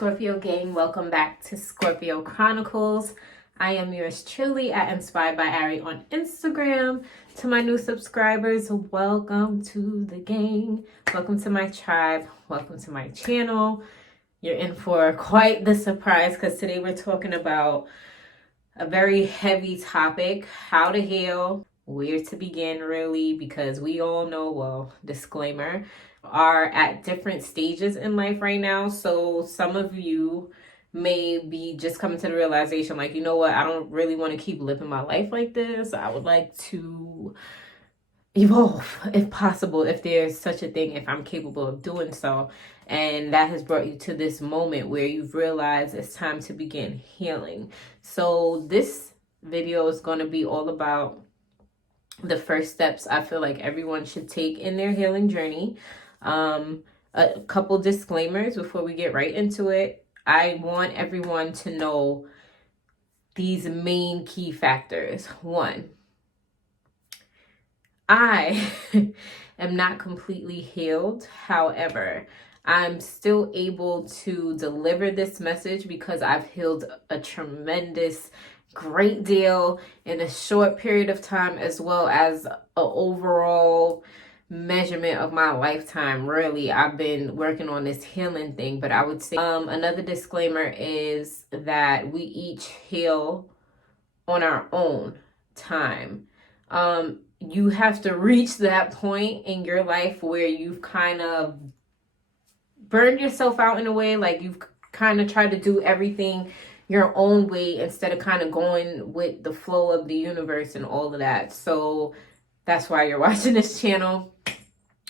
Scorpio gang, welcome back to Scorpio Chronicles. I am yours truly at Inspired by Ari on Instagram. To my new subscribers, welcome to the gang. Welcome to my tribe. Welcome to my channel. You're in for quite the surprise because today we're talking about a very heavy topic, how to heal, where to begin really, because we all know, well, disclaimer, are at different stages in life right now. So some of you may be just coming to the realization like, you know what, I don't really want to keep living my life like this. I would like to evolve if possible, if there's such a thing, if I'm capable of doing so. And that has brought you to this moment where you've realized it's time to begin healing. So this video is going to be all about the first steps I feel like everyone should take in their healing journey. A couple disclaimers before we get right into it. I want everyone to know these main key factors. One, I am not completely healed. However, I'm still able to deliver this message because I've healed a tremendous, great deal in a short period of time, as well as an overall measurement of my lifetime. Really, I've been working on this healing thing, but I would say another disclaimer is that we each heal on our own time. You have to reach that point in your life where you've kind of burned yourself out in a way, like you've kind of tried to do everything your own way instead of kind of going with the flow of the universe and all of that. So that's why you're watching this channel.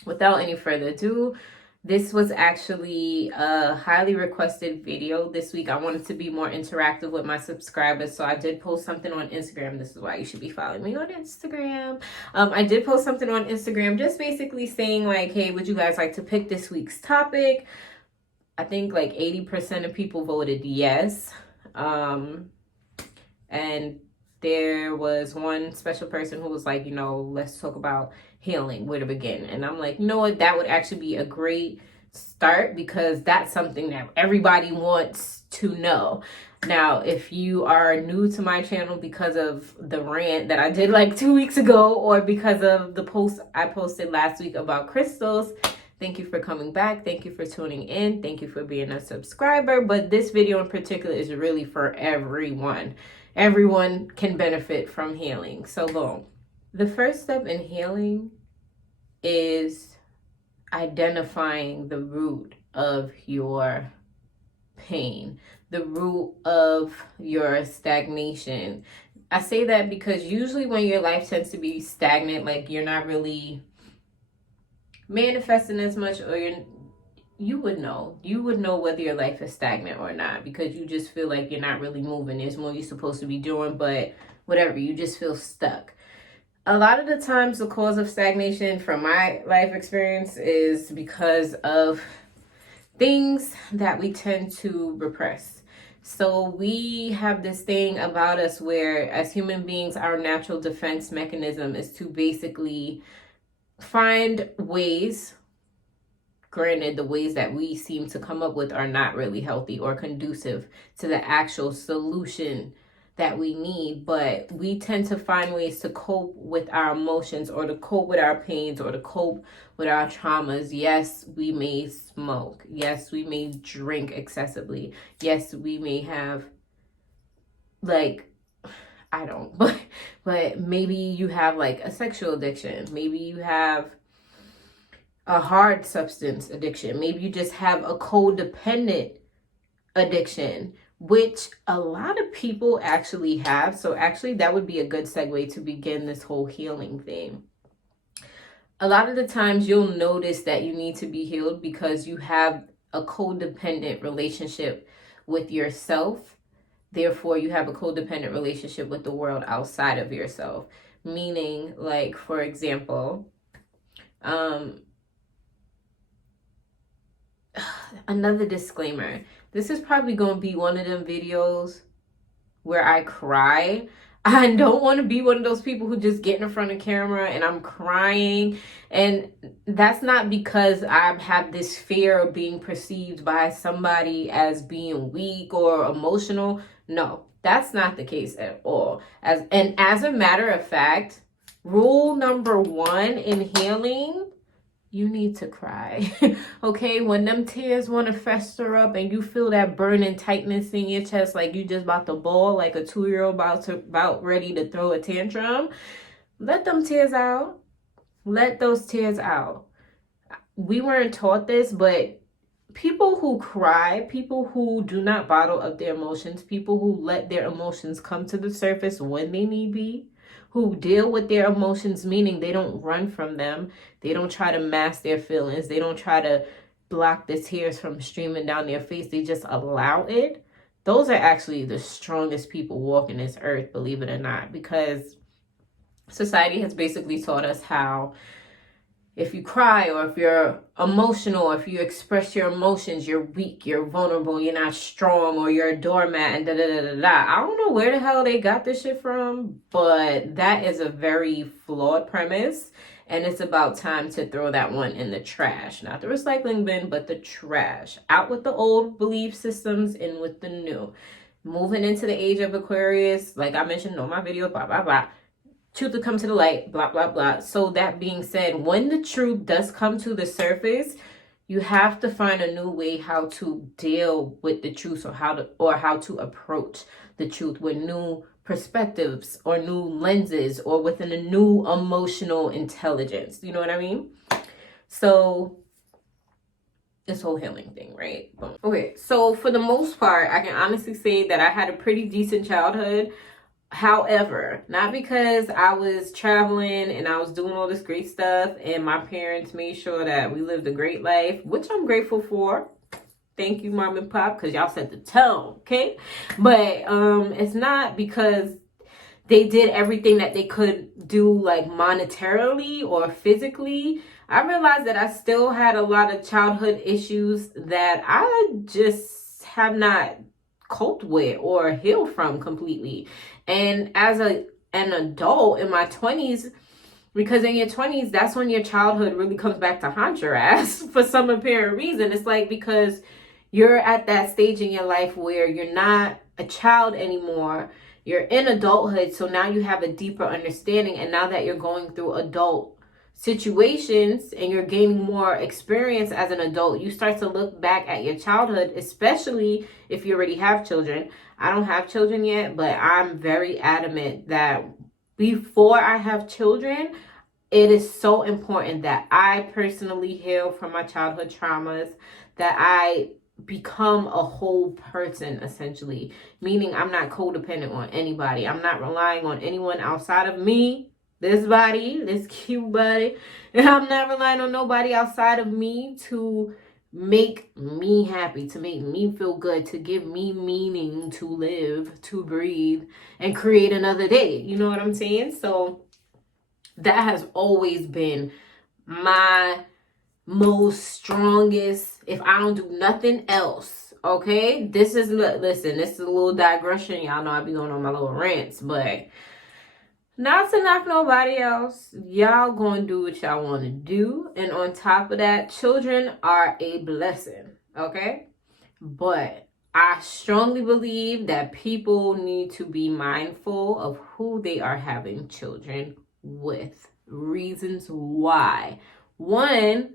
Without any further ado, this was actually a highly requested video this week. I wanted to be more interactive with my subscribers, so I did post something on Instagram. This is why you should be following me on Instagram. I did post something on Instagram just basically saying like, hey, would you guys like to pick this week's topic? I think like 80% of people voted yes. And there was one special person who was like, you know, let's talk about healing, where to begin. And I'm like, you know what, that would actually be a great start because that's something that everybody wants to know. Now, if you are new to my channel because of the rant that I did like 2 weeks ago, or because of the post I posted last week about crystals, thank you for coming back. Thank you for tuning in. Thank you for being a subscriber. But this video in particular is really for everyone. Everyone can benefit from healing. So boom. The first step in healing is identifying the root of your pain, the root of your stagnation. I say that because usually when your life tends to be stagnant, like you're not really manifesting as much, or you would know whether your life is stagnant or not, because you just feel like you're not really moving. There's more you're supposed to be doing, but whatever, you just feel stuck. A lot of the times the cause of stagnation from my life experience is because of things that we tend to repress. So we have this thing about us where as human beings, our natural defense mechanism is to basically find ways. Granted, the ways that we seem to come up with are not really healthy or conducive to the actual solution that we need, but we tend to find ways to cope with our emotions, or to cope with our pains, or to cope with our traumas. Yes, we may smoke. Yes, we may drink excessively. Yes, we may have, like, I don't, but maybe you have like a sexual addiction. Maybe you have a hard substance addiction. Maybe you just have a codependent addiction, which a lot of people actually have. So actually that would be a good segue to begin this whole healing thing. A lot of the times you'll notice that you need to be healed because you have a codependent relationship with yourself. Therefore, you have a codependent relationship with the world outside of yourself. Meaning, like, for example, another disclaimer. This is probably going to be one of them videos where I cry. I don't want to be one of those people who just get in front of camera and I'm crying. And that's not because I have this fear of being perceived by somebody as being weak or emotional. No, that's not the case at all. As a matter of fact, rule number one in healing, you need to cry. Okay, when them tears want to fester up and you feel that burning tightness in your chest, like you just about to bawl like a 2-year-old about ready to throw a tantrum, let them tears out. Let those tears out. We weren't taught this, but people who cry, people who do not bottle up their emotions, people who let their emotions come to the surface when they need be, who deal with their emotions, meaning they don't run from them, they don't try to mask their feelings, they don't try to block the tears from streaming down their face, they just allow it. Those are actually the strongest people walking this earth, believe it or not, because society has basically taught us how if you cry or if you're emotional, or if you express your emotions, you're weak, you're vulnerable, you're not strong, or you're a doormat, and da da da da da. I don't know where the hell they got this shit from, but that is a very flawed premise, and it's about time to throw that one in the trash. Not the recycling bin, but the trash. Out with the old belief systems, in with the new. Moving into the age of Aquarius, like I mentioned on my video, blah, blah, blah. Truth will come to the light, blah, blah, blah. So that being said, when the truth does come to the surface, you have to find a new way how to deal with the truth, or how to approach the truth with new perspectives or new lenses, or within a new emotional intelligence. You know what I mean? So this whole healing thing, right? Okay, so for the most part, I can honestly say that I had a pretty decent childhood. However, not because I was traveling and I was doing all this great stuff and my parents made sure that we lived a great life, which I'm grateful for. Thank you, Mom and Pop, because y'all set the tone, okay? But it's not because they did everything that they could do, like monetarily or physically. I realized that I still had a lot of childhood issues that I just have not coped with or healed from completely. And as an adult in my 20s, because in your 20s, that's when your childhood really comes back to haunt your ass for some apparent reason. It's like because you're at that stage in your life where you're not a child anymore. You're in adulthood, so now you have a deeper understanding. And now that you're going through adult situations and you're gaining more experience as an adult, you start to look back at your childhood, especially if you already have children. I don't have children yet, but I'm very adamant that before I have children, it is so important that I personally heal from my childhood traumas, that I become a whole person, essentially, meaning I'm not codependent on anybody. I'm not relying on anyone outside of me, this body, this cute body, and I'm not relying on nobody outside of me to make me happy, to make me feel good, to give me meaning to live, to breathe, and create another day. You know what I'm saying? So that has always been my most strongest, if I don't do nothing else, okay? This is a little digression. Y'all know I be going on my little rants, but not to knock nobody else. Y'all gonna do what y'all want to do. And on top of that, children are a blessing, okay? But I strongly believe that people need to be mindful of who they are having children with. Reasons why. One,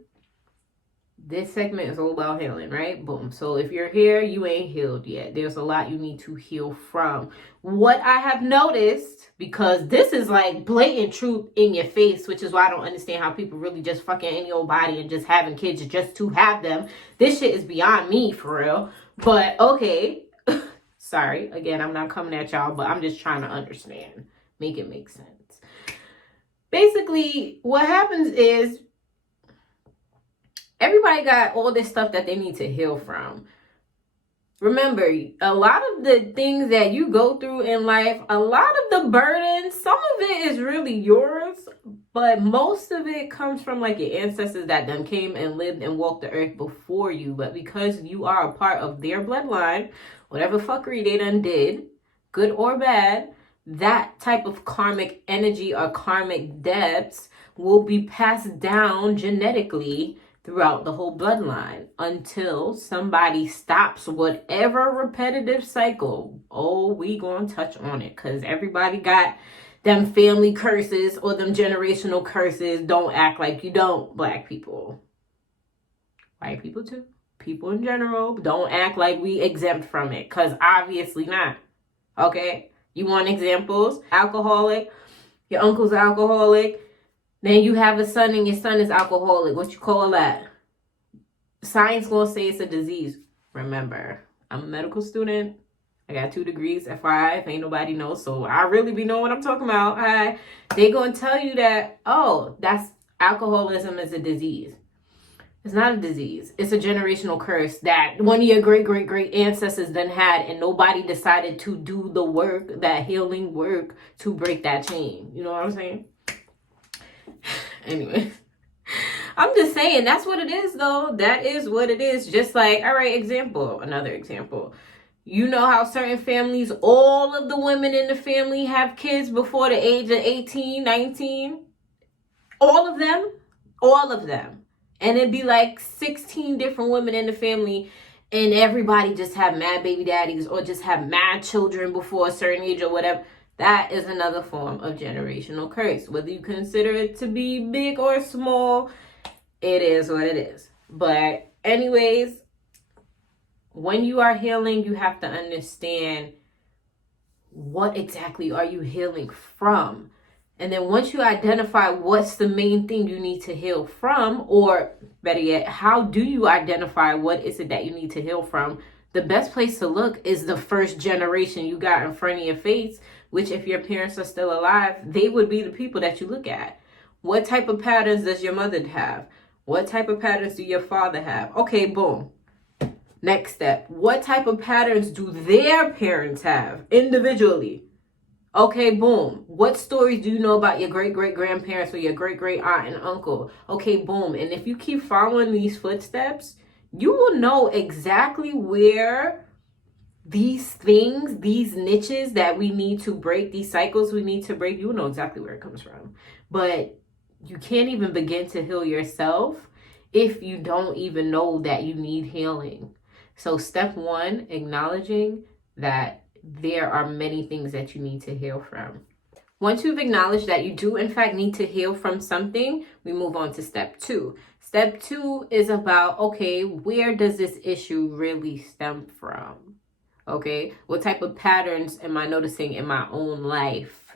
this segment is all about healing, right? Boom. So if you're here, you ain't healed yet. There's a lot you need to heal from. What I have noticed, because this is like blatant truth in your face, which is why I don't understand how people really just fucking any old body and just having kids just to have them. This shit is beyond me, for real. But okay. Sorry. Again, I'm not coming at y'all, but I'm just trying to understand. Make it make sense. Basically, what happens is everybody got all this stuff that they need to heal from. Remember, a lot of the things that you go through in life, a lot of the burden, some of it is really yours, but most of it comes from like your ancestors that done came and lived and walked the earth before you. But because you are a part of their bloodline, whatever fuckery they done did, good or bad, that type of karmic energy or karmic debts will be passed down genetically throughout the whole bloodline until somebody stops whatever repetitive cycle. Oh, we gonna touch on it because everybody got them family curses or them generational curses. Don't act like you don't, Black people. White people too. People in general, don't act like we exempt from it, because obviously not. Okay? You want examples? Alcoholic. Your uncle's alcoholic. Then you have a son and your son is alcoholic. What you call that? Science gonna say it's a disease. Remember, I'm a medical student. I got 2 degrees, FYI, if ain't nobody knows. So I really be knowing what I'm talking about. They gonna tell you that, oh, that's alcoholism is a disease. It's not a disease. It's a generational curse that one of your great ancestors then had, and nobody decided to do the work, that healing work, to break that chain. You know what I'm saying? Anyway, I'm just saying that's what it is, though. That is what it is. Just like, all right, another example. You know how certain families, all of the women in the family have kids before the age of 18, 19? All of them? All of them. And it'd be like 16 different women in the family, and everybody just have mad baby daddies or just have mad children before a certain age or whatever. That is another form of generational curse. Whether you consider it to be big or small, it is what it is. But anyways, when you are healing, you have to understand what exactly are you healing from. And then once you identify what's the main thing you need to heal from, or better yet, how do you identify what is it that you need to heal from, the best place to look is the first generation you got in front of your face, which if your parents are still alive, they would be the people that you look at. What type of patterns does your mother have? What type of patterns do your father have? Okay, boom. Next step. What type of patterns do their parents have individually? Okay, boom. What stories do you know about your great-great-grandparents or your great-great-aunt and uncle? Okay, boom. And if you keep following these footsteps, you will know exactly where these things, these niches that we need to break, these cycles we need to break, you will know exactly where it comes from. But you can't even begin to heal yourself if you don't even know that you need healing. So step 1, acknowledging that there are many things that you need to heal from. Once you've acknowledged that you do in fact need to heal from something, we move on to step 2. Step 2 is about, okay, where does this issue really stem from? Okay, what type of patterns am I noticing in my own life?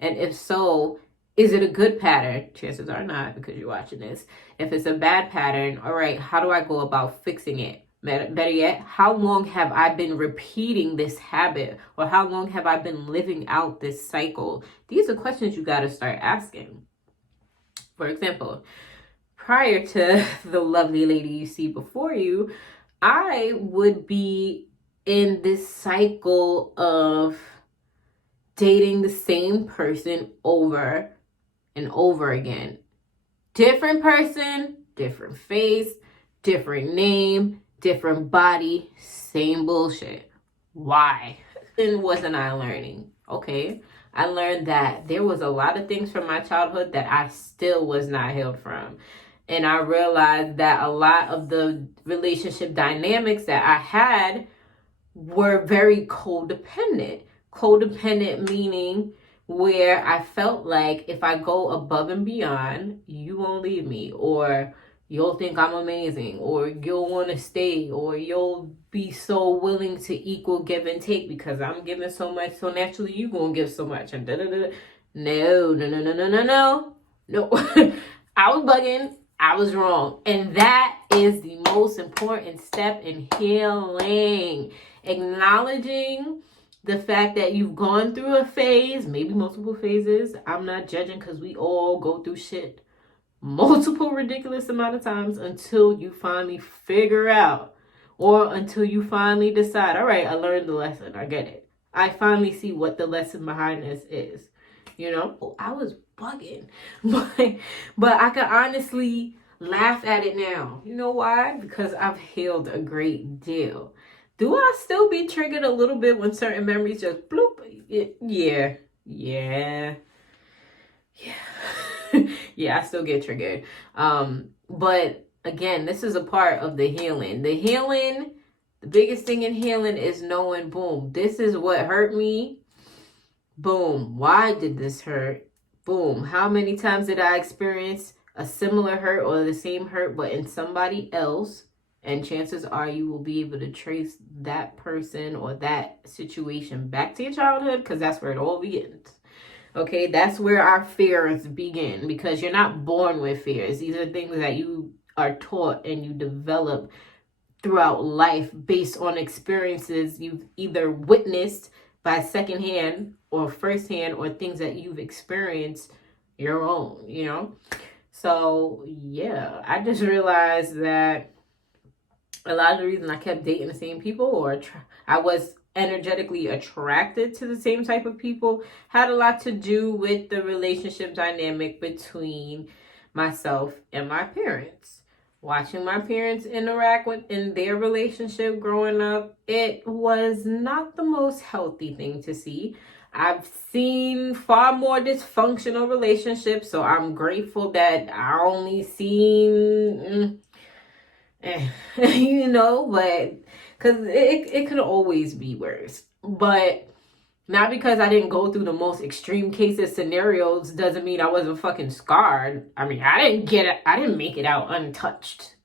And if so, is it a good pattern? Chances are not, because you're watching this. If it's a bad pattern, all right, how do I go about fixing it? Better yet, how long have I been repeating this habit, or how long have I been living out this cycle? These are questions you got to start asking. For example, prior to the lovely lady you see before you, I would be in this cycle of dating the same person over and over again. Different person, different face, different name, different body, same bullshit. Why? Then wasn't I learning? Okay, I learned that there was a lot of things from my childhood that I still was not healed from. And I realized that a lot of the relationship dynamics that I had were very codependent. Codependent meaning where I felt like if I go above and beyond, you won't leave me, or you'll think I'm amazing, or you'll want to stay, or you'll be so willing to equal give and take because I'm giving so much, so naturally you gonna give so much. And No. I was bugging. I was wrong. And that is the most important step in healing. Acknowledging the fact that you've gone through a phase, maybe multiple phases. I'm not judging because we all go through shit multiple ridiculous amount of times until you finally figure out, or until you finally decide, all right, I learned the lesson. I get it. I finally see what the lesson behind this is. You know, I was bugging, but I can honestly laugh at it now. You know why? Because I've healed a great deal. Do I still be triggered a little bit when certain memories just bloop, yeah. Yeah, I still get triggered. But again, this is a part of the healing. The biggest thing in healing is knowing, boom, this is what hurt me. Boom, why did this hurt? Boom, how many times did I experience a similar hurt or the same hurt, but in somebody else? And chances are you will be able to trace that person or that situation back to your childhood, because that's where it all begins. Okay, that's where our fears begin, because you're not born with fears. These are things that you are taught and you develop throughout life based on experiences you've either witnessed by secondhand or firsthand, or things that you've experienced your own, you know? So, yeah, I just realized that a lot of the reason I kept dating the same people, or I was energetically attracted to the same type of people, had a lot to do with the relationship dynamic between myself and my parents. Watching my parents interact in their relationship growing up, it was not the most healthy thing to see. I've seen far more dysfunctional relationships, so I'm grateful that I only seen you know, but because it could always be worse. But not because I didn't go through the most extreme cases scenarios doesn't mean I wasn't fucking scarred. I mean, I didn't make it out untouched.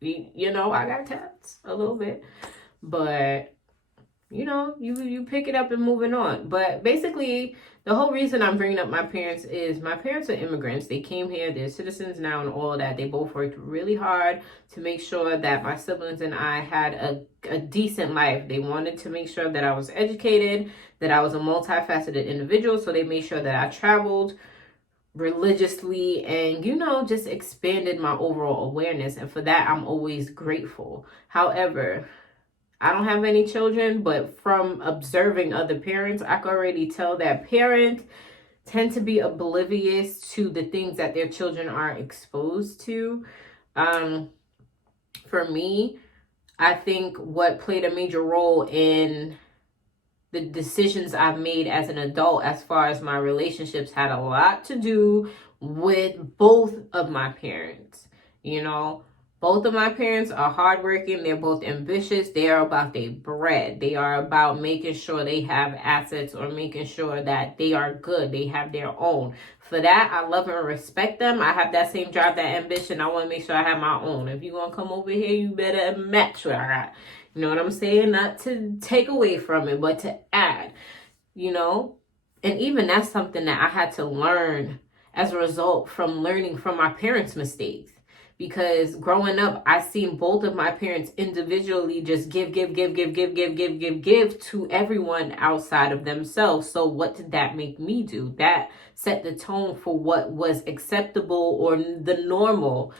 You know, I got tats a little bit, but you know, you pick it up and moving on. But basically, the whole reason I'm bringing up my parents is my parents are immigrants. They came here, they're citizens now and all that. They both worked really hard to make sure that my siblings and I had a decent life. They wanted to make sure that I was educated, that I was a multifaceted individual. So they made sure that I traveled religiously and, you know, just expanded my overall awareness. And for that, I'm always grateful. However, I don't have any children, but from observing other parents, I can already tell that parents tend to be oblivious to the things that their children are exposed to. For me, I think what played a major role in the decisions I've made as an adult as far as my relationships had a lot to do with both of my parents. You know, both of my parents are hardworking. They're both ambitious. They are about their bread. They are about making sure they have assets, or making sure that they are good. They have their own. For that, I love and respect them. I have that same drive, that ambition. I want to make sure I have my own. If you're going to come over here, you better match what I got. You know what I'm saying? Not to take away from it, but to add, you know? And even that's something that I had to learn as a result from learning from my parents' mistakes. Because growing up, I seen both of my parents individually just give to everyone outside of themselves. So what did that make me do? That set the tone for what was acceptable or the normal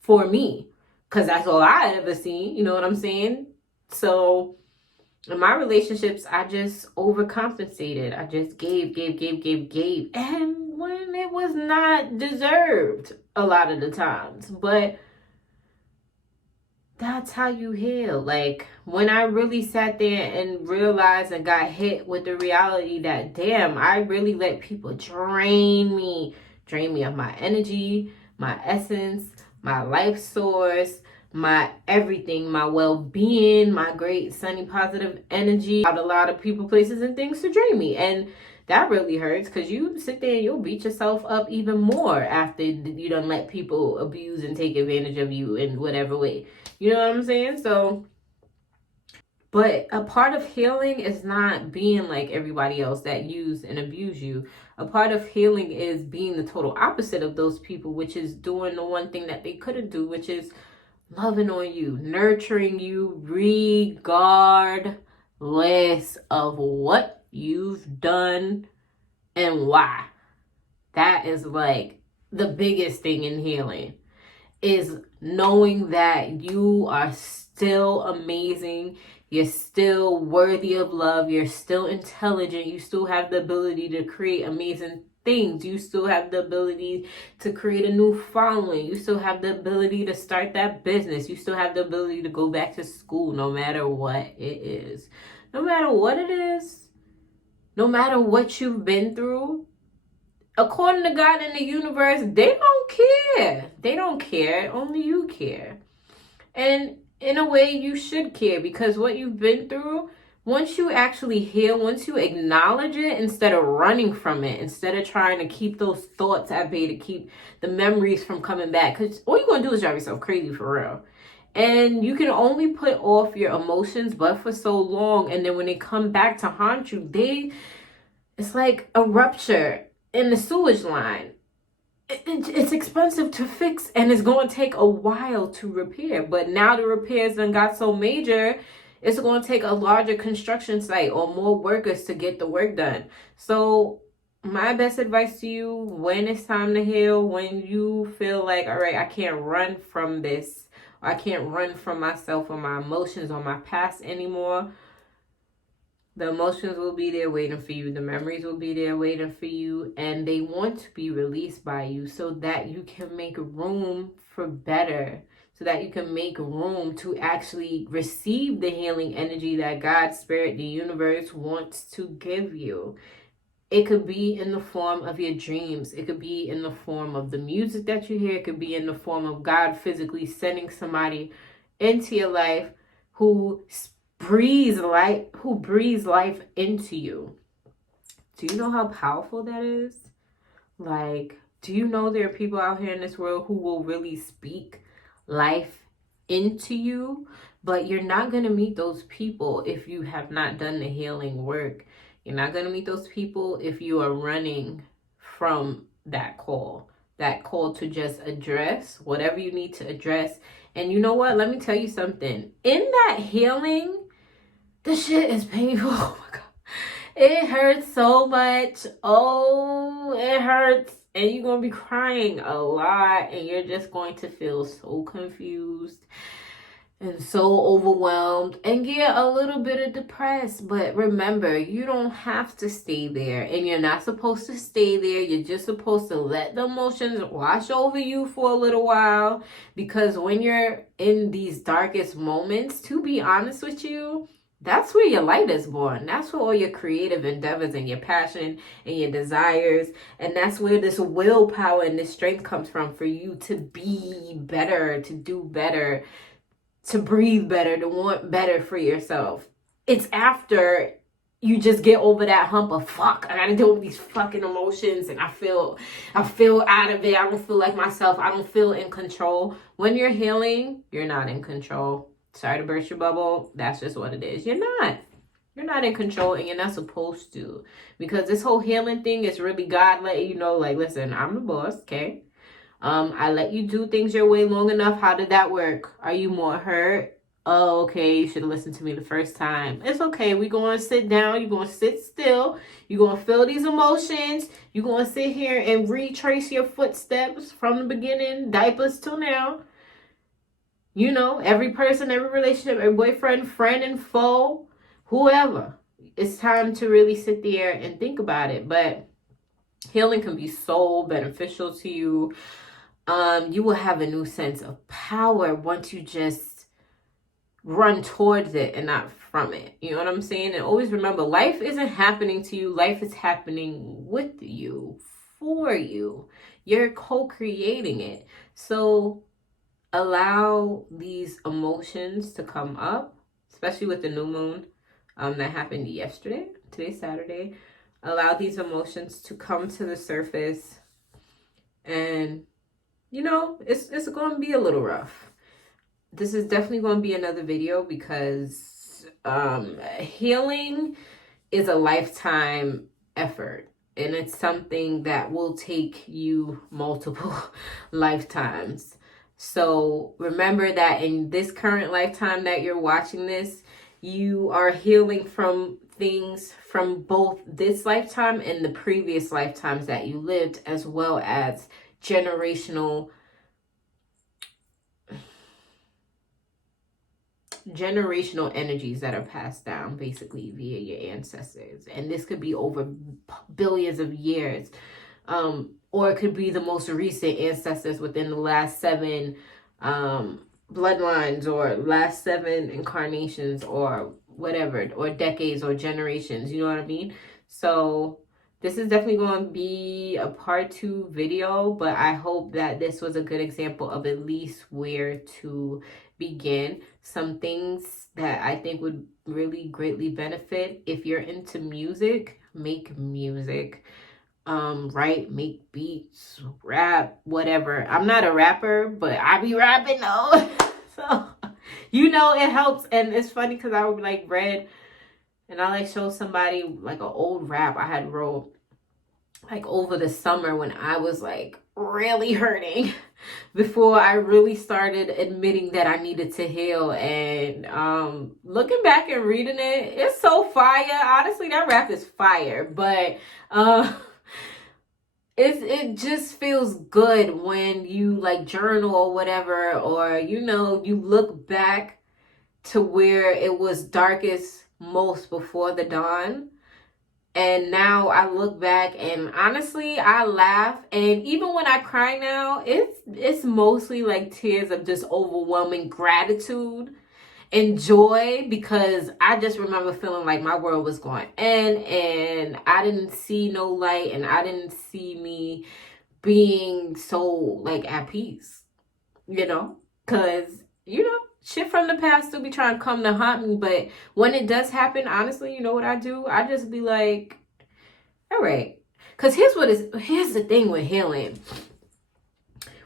for me. Because that's all I had ever seen. You know what I'm saying? So in my relationships, I just overcompensated. I just gave. And when it was not deserved a lot of the times. But that's how you heal. Like, when I really sat there and realized and got hit with the reality that, damn, I really let people drain me of my energy, my essence, my life source, my everything, my well-being, my great sunny positive energy, a lot of people, places, and things to drain me. And that really hurts, because you sit there and you'll beat yourself up even more after you done let people abuse and take advantage of you in whatever way. You know what I'm saying? So, but a part of healing is not being like everybody else that use and abuse you. A part of healing is being the total opposite of those people, which is doing the one thing that they couldn't do, which is loving on you, nurturing you, regardless of what you've done and why. That is like the biggest thing in healing, is knowing that you are still amazing. You're still worthy of love. You're still intelligent. You still have the ability to create amazing things. You still have the ability to create a new following. You still have the ability to start that business. You still have the ability to go back to school, no matter what it is. No matter what it is, No matter what you've been through, according to God and the universe, they don't care. They don't care. Only you care. And in a way, you should care, because what you've been through, once you actually heal, once you acknowledge it instead of running from it, instead of trying to keep those thoughts at bay, to keep the memories from coming back, because all you're going to do is drive yourself crazy for real. And you can only put off your emotions but for so long, and then when they come back to haunt you, it's like a rupture in the sewage line. It's expensive to fix, and it's going to take a while to repair. But now the repairs done got so major, it's going to take a larger construction site or more workers to get the work done. So my best advice to you, when it's time to heal, when you feel like, all right, I can't run from this, or I can't run from myself or my emotions or my past anymore, the emotions will be there waiting for you. The memories will be there waiting for you. And they want to be released by you so that you can make room for better. So that you can make room to actually receive the healing energy that God, Spirit, the universe wants to give you. It could be in the form of your dreams. It could be in the form of the music that you hear. It could be in the form of God physically sending somebody into your life who breathes life into you. Do you know how powerful that is? Like, do you know there are people out here in this world who will really speak life into you? But you're not going to meet those people if you have not done the healing work. You're not going to meet those people if you are running from that call to just address whatever you need to address. And you know what? Let me tell you something. In that healing, the shit is painful. Oh my God. It hurts so much. Oh, it hurts. And you're going to be crying a lot. And you're just going to feel so confused and so overwhelmed and get a little bit of depressed. But remember, you don't have to stay there. And you're not supposed to stay there. You're just supposed to let the emotions wash over you for a little while. Because when you're in these darkest moments, to be honest with you, that's where your light is born. That's where all your creative endeavors and your passion and your desires, and that's where this willpower and this strength comes from for you to be better, to do better, to breathe better, to want better for yourself. It's after you just get over that hump of fuck, I gotta deal with these fucking emotions and I feel out of it. I don't feel like myself. I don't feel in control. When you're healing, you're not in control. Sorry to burst your bubble. That's just what it is. You're not in control, and you're not supposed to. Because this whole healing thing is really God letting you know, like, listen, I'm the boss, okay? I let you do things your way long enough. How did that work? Are you more hurt? Oh, okay, you should have listened to me the first time. It's okay. We're going to sit down. You're going to sit still. You're going to feel these emotions. You're going to sit here and retrace your footsteps from the beginning, diapers till now. You know, every person, every relationship, every boyfriend, friend, and foe, whoever. It's time to really sit there and think about it. But healing can be so beneficial to you. You will have a new sense of power once you just run towards it and not from it. You know what I'm saying? And always remember, life isn't happening to you. Life is happening with you, for you. You're co-creating it. So allow these emotions to come up, especially with the new moon that happened yesterday. Today's Saturday. Allow these emotions to come to the surface, and you know, it's going to be a little rough. This is definitely going to be another video because healing is a lifetime effort, and it's something that will take you multiple lifetimes. So remember that in this current lifetime that you're watching this, you are healing from things from both this lifetime and the previous lifetimes that you lived, as well as generational energies that are passed down basically via your ancestors. And this could be over billions of years. Or it could be the most recent ancestors within the last 7 bloodlines, or last 7 incarnations, or whatever, or decades, or generations. You know what I mean? So this is definitely going to be a part 2 video, but I hope that this was a good example of at least where to begin. Some things that I think would really greatly benefit: if you're into music, make music. Write, make beats, rap, whatever. I'm not a rapper, but I be rapping though. So, it helps. And it's funny because I would like read and I like show somebody like an old rap I had wrote like over the summer when I was like really hurting before I really started admitting that I needed to heal. And looking back and reading it, it's so fire. Honestly, that rap is fire. But it just feels good when you like journal or whatever, or you look back to where it was darkest most before the dawn. And now I look back and honestly I laugh, and even when I cry now, it's mostly like tears of just overwhelming gratitude and joy, because I just remember feeling like my world was going and I didn't see no light, and I didn't see me being so like at peace, because shit from the past still be trying to come to haunt me. But when it does happen, honestly, you know what I do? I just be like, all right. Because here's the thing with healing.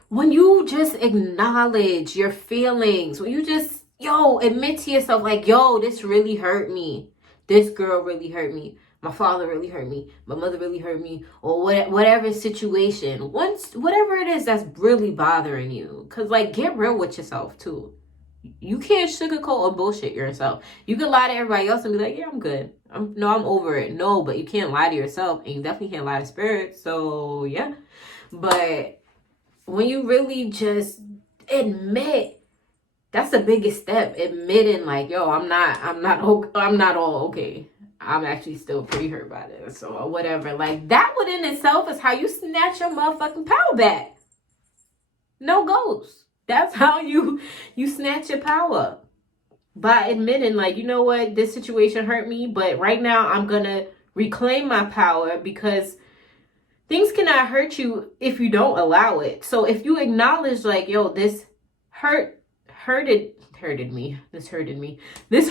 When you just acknowledge your feelings, when you just, admit to yourself, like, this really hurt me. This girl really hurt me. My father really hurt me. My mother really hurt me. Or whatever situation. Whatever it is that's really bothering you. Because, like, get real with yourself, too. You can't sugarcoat or bullshit yourself. You can lie to everybody else and be like, yeah, I'm good. I'm over it. No, but you can't lie to yourself, and you definitely can't lie to spirit. So, yeah. But when you really just admit, that's the biggest step. Admitting like, I'm not all okay. I'm actually still pretty hurt by this or whatever. Like, that within itself is how you snatch your motherfucking power back. No ghost. That's how you snatch your power. By admitting, like, you know what, this situation hurt me, but right now I'm gonna reclaim my power, because things cannot hurt you if you don't allow it. So if you acknowledge, like, this hurted me. This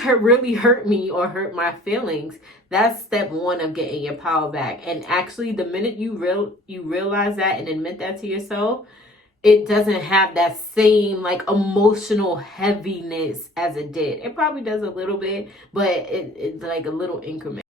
really hurt me or hurt my feelings. That's step 1 of getting your power back. And actually, the minute you realize that and admit that to yourself, it doesn't have that same like emotional heaviness as it did. It probably does a little bit, but it's like a little increment.